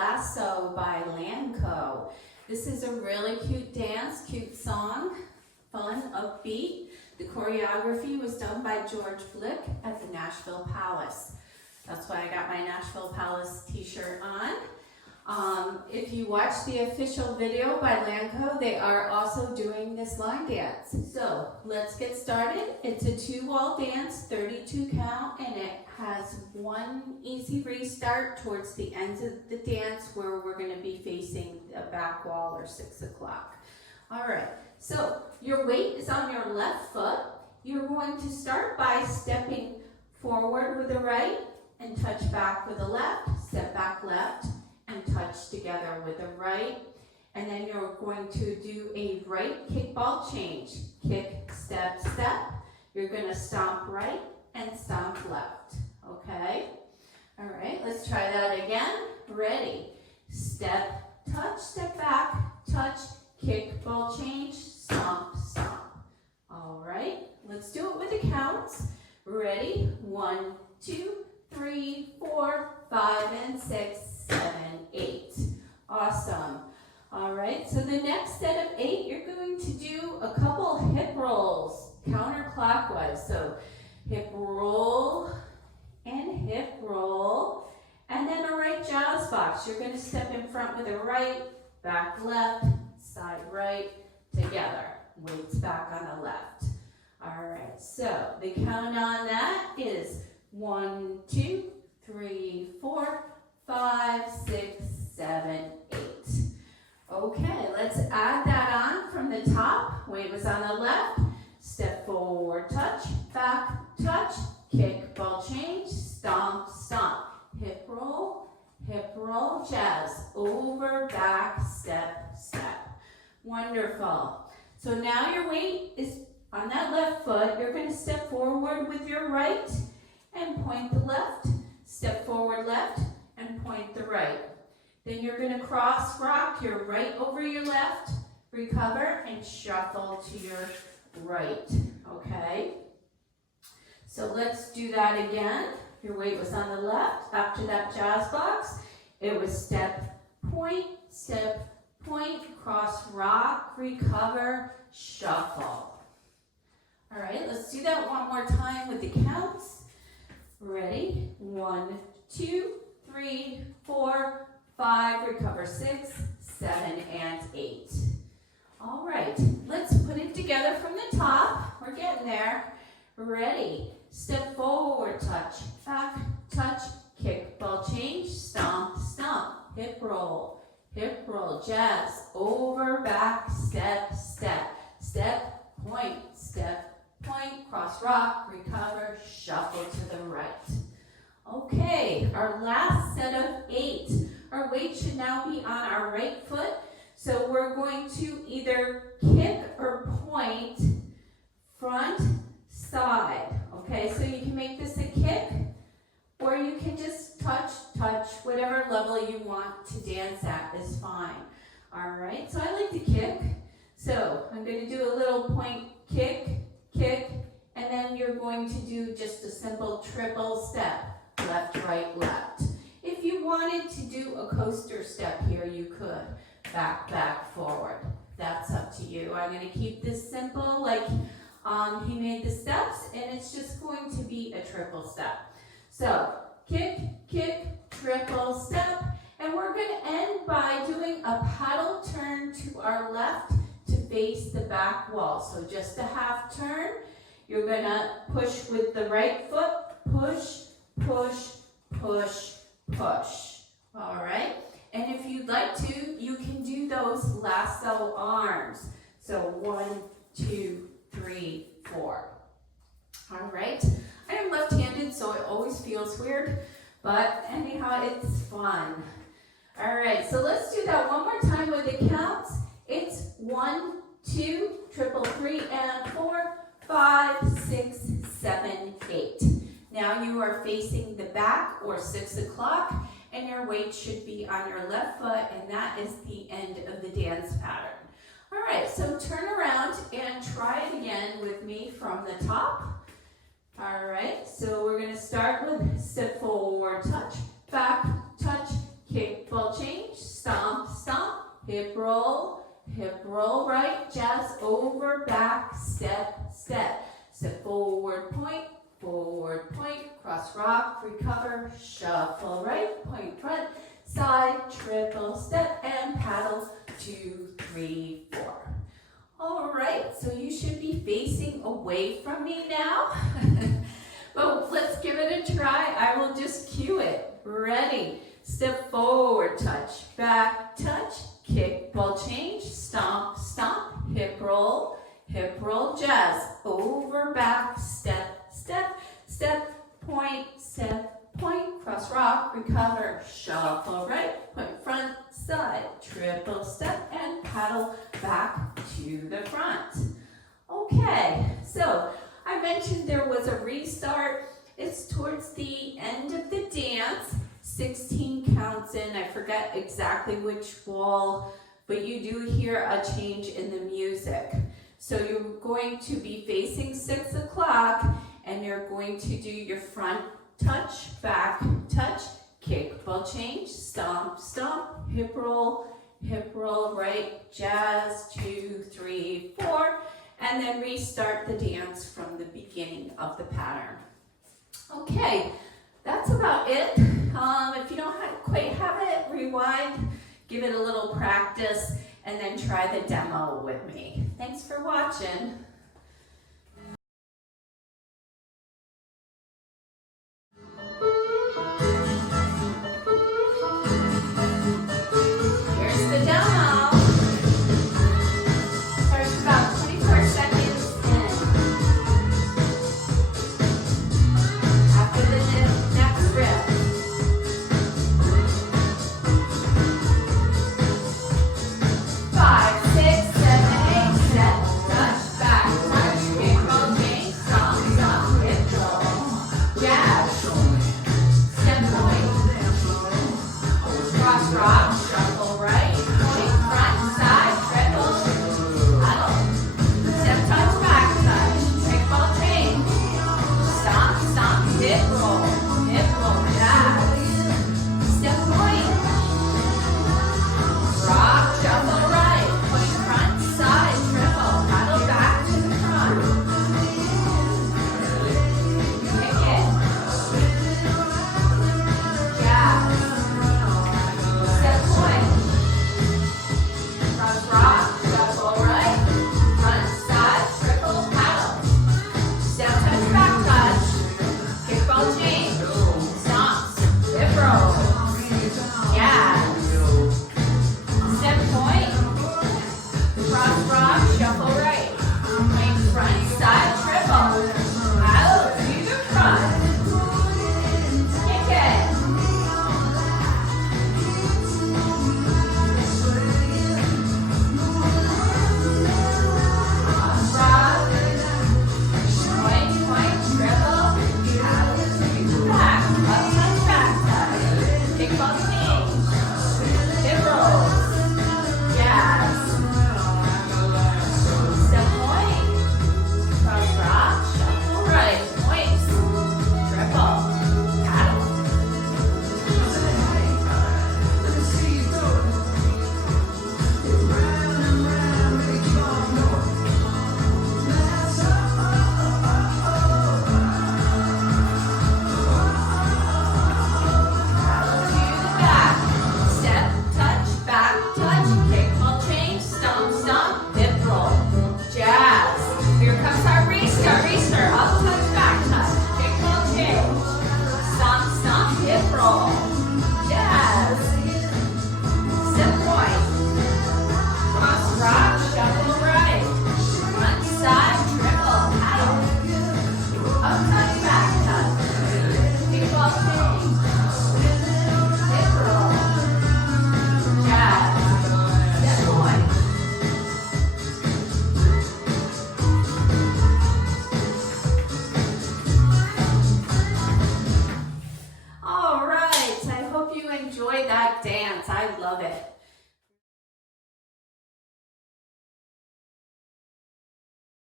Lasso by LANCO. This is a really cute dance, cute song, fun, upbeat. The choreography was done by George Blick at the Nashville Palace. That's why I got my Nashville Palace t-shirt on. If you watch the official video by LANCO, they are also doing this line dance. So let's get started. It's a 2-wall dance, 32 count, and it has one easy restart towards the end of the dance where we're going to be facing a back wall or 6 o'clock. All right, so your weight is on your left foot. You're going to start by stepping forward with the right and touch back with the left, step back left, and touch together with the right. And then you're going to do a right kickball change. Kick, step, step. You're going to stomp right and stomp left. Okay? All right, let's try that again. Ready? Step, touch, step back, touch, kick, ball change, stomp, stomp. All right, let's do it with the counts. Ready? 1, 2, 3, 4, 5, and 6, 7, 8. Awesome. All right, so the next set of 8, you're going to do a couple hip rolls counterclockwise. So hip roll, and then a right jazz box. You're going to step in front with a right, back left, side right, together. Weights back on the left. All right, so the count on that is 1, 2, 3, 4, 5, 6, 7, 8. Okay, let's add that on from the top. Weight was on the left. Step forward, touch, back, touch, kick, ball change, stomp, stomp. Hip roll, jazz, over, back, step, step. Wonderful. So now your weight is on that left foot. You're going to step forward with your right and point the left. Step forward left and point the right. Then you're going to cross rock your right over your left, recover, and shuffle to your right. Okay? So let's do that again. Your weight was on the left. After that jazz box, it was step, point, cross rock, recover, shuffle. All right, let's do that one more time with the counts. Ready? 1, 2, 3, 4, 5, recover 6, 7, and 8. All right, let's put it together from the top. We're getting there. Ready? Step forward, touch, back, touch, kick, ball change, stomp, stomp, hip roll, jazz, over, back, step, step, step, point, cross rock, recover, shuffle to the right. Okay, our last set of 8. Our weight should now be on our right foot. So we're going to either kick or point front, side. Okay, so you can make this a kick, or you can just touch, whatever level you want to dance at is fine. All right, so I like to kick. So I'm going to do a little point kick, and then you're going to do just a simple triple step, left, right, left. If you wanted to do a coaster step here, you could. Back, forward. That's up to you. I'm going to keep this simple, like he made the steps, and it's just going to be a triple step. So kick, triple step, and we're going to end by doing a paddle turn to our left to face the back wall. So just a half turn. You're going to push with the right foot, push. All right? And if you'd like to, you can do those lasso arms. So 1, 2, 3, 4. All right? I am left-handed, so it always feels weird, but anyhow, it's fun. All right, so let's do that one more time with the counts. It's 1, 2, triple 3, and 4, 5, 6, 7, 8. Now you are facing the back or 6 o'clock, and your weight should be on your left foot, and that is the end of the dance pattern. All right, so turn around and try it again with me from the top. All right, so we're going to start with step forward, touch, back, touch, kick, ball change, stomp, stomp, hip roll, right, jazz, over, back, step, step. Step forward, point, cross rock, recover, shuffle right, point front, side, triple step, and paddle, 2, 3, 4. All right, so you should be facing away from me now. Well, let's give it a try. I will just cue it. Ready? Step forward, touch, back, touch, kick, ball change, stomp, stomp, hip roll, jazz, over, back, step, step, step, point, cross rock, recover, shuffle right, point front, side, triple step, and paddle back to the front. Okay, so I mentioned there was a restart. It's towards the end of the dance. 16 counts in. I forget exactly which wall, but you do hear a change in the music. So you're going to be facing 6 o'clock, and you're going to do your front touch, back touch, kick, ball change, stomp, stomp, hip roll, right, jazz, 2, 3, 4, and then restart the dance from the beginning of the pattern. Okay, that's about it. If you don't quite have it, rewind, give it a little practice, and then try the demo with me. Thanks for watching.